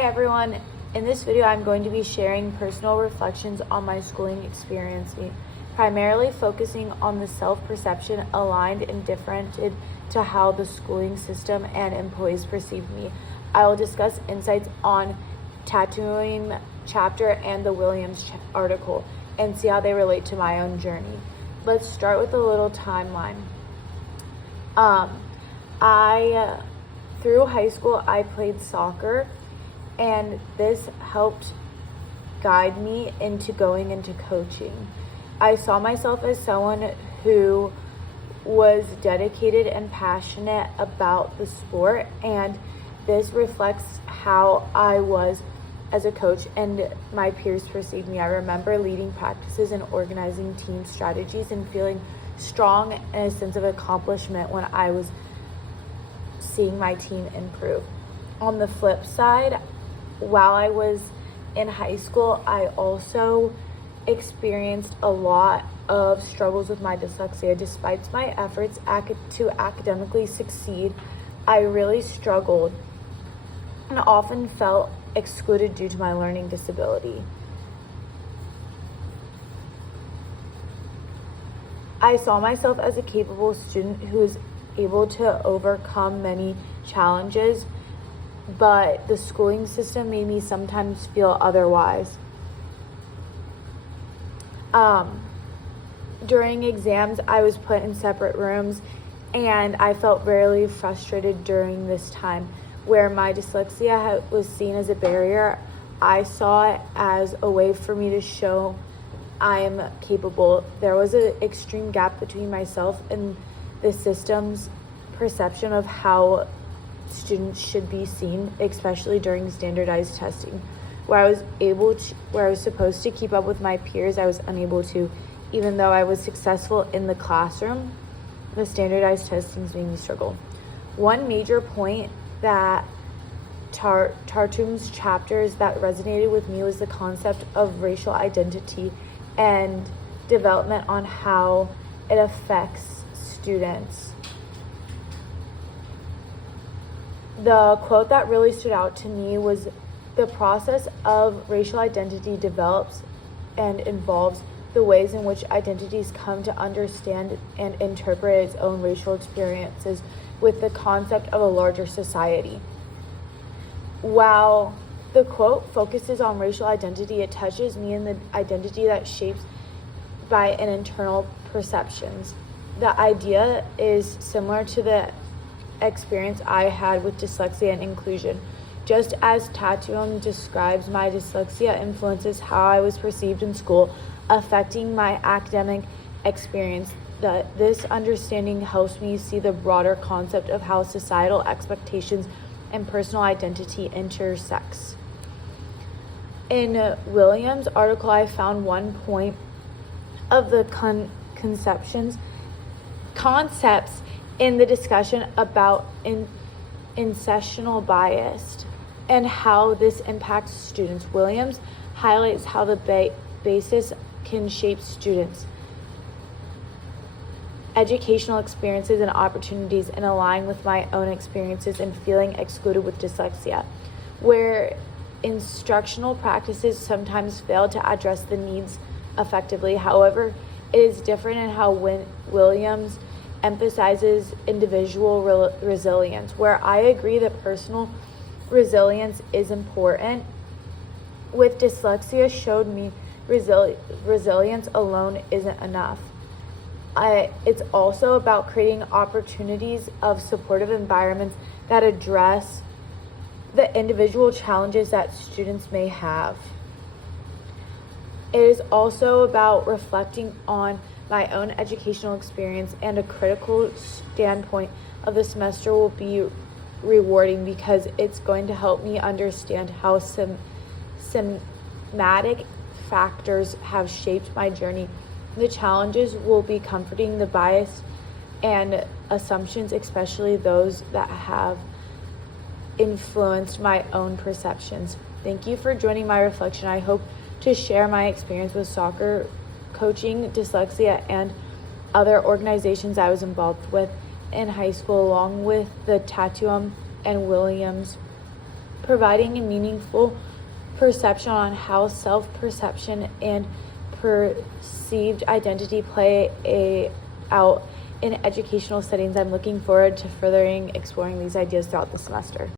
Hi everyone, in this video I'm going to be sharing personal reflections on my schooling experience, primarily focusing on the self-perception aligned and differentiated to how the schooling system and employees perceive me. I will discuss insights on tattooing chapter and the Williams article and see how they relate to my own journey. Let's start with a little timeline. Through high school, I played soccer, and this helped guide me into going into coaching. I saw myself as someone who was dedicated and passionate about the sport, and this reflects how I was as a coach and my peers perceived me. I remember leading practices and organizing team strategies and feeling strong and a sense of accomplishment when I was seeing my team improve. On the flip side, while I was in high school, I also experienced a lot of struggles with my dyslexia. Despite my efforts to academically succeed, I really struggled and often felt excluded due to my learning disability. I saw myself as a capable student who was able to overcome many challenges, but the schooling system made me sometimes feel otherwise. During exams, I was put in separate rooms, and I felt really frustrated during this time. Where my dyslexia was seen as a barrier, I saw it as a way for me to show I am capable. There was an extreme gap between myself and the system's perception of how students should be seen, especially during standardized testing. Where I was supposed to keep up with my peers, I was unable to. Even though I was successful in the classroom, the standardized testings made me struggle. One major point that Tattooing's chapters that resonated with me was the concept of racial identity and development on how it affects students. The quote that really stood out to me was, "The process of racial identity develops and involves the ways in which identities come to understand and interpret its own racial experiences with the concept of a larger society." While the quote focuses on racial identity, it touches me in the identity that shapes by an internal perceptions. The idea is similar to the experience I had with dyslexia and inclusion. Just as Tattooing describes, my dyslexia influences how I was perceived in school, affecting my academic experience. This understanding helps me see the broader concept of how societal expectations and personal identity intersects. In Williams' article, I found one point of the concepts in the discussion about intentional bias and how this impacts students. Williams highlights how the basis can shape students' educational experiences and opportunities, and align with my own experiences and feeling excluded with dyslexia, where instructional practices sometimes fail to address the needs effectively. However, it is different in how Williams emphasizes individual resilience, where I agree that personal resilience is important. With dyslexia showed me resilience alone isn't enough. It's also about creating opportunities of supportive environments that address the individual challenges that students may have. It is also about reflecting on my own educational experience, and a critical standpoint of the semester will be rewarding because it's going to help me understand how somatic factors have shaped my journey. The challenges will be comforting the bias and assumptions, especially those that have influenced my own perceptions. Thank you for joining my reflection. I hope to share my experience with soccer, coaching, dyslexia, and other organizations I was involved with in high school, along with the Tattooing and Williams providing a meaningful perception on how self-perception and perceived identity play out in educational settings. I'm looking forward to furthering exploring these ideas throughout the semester.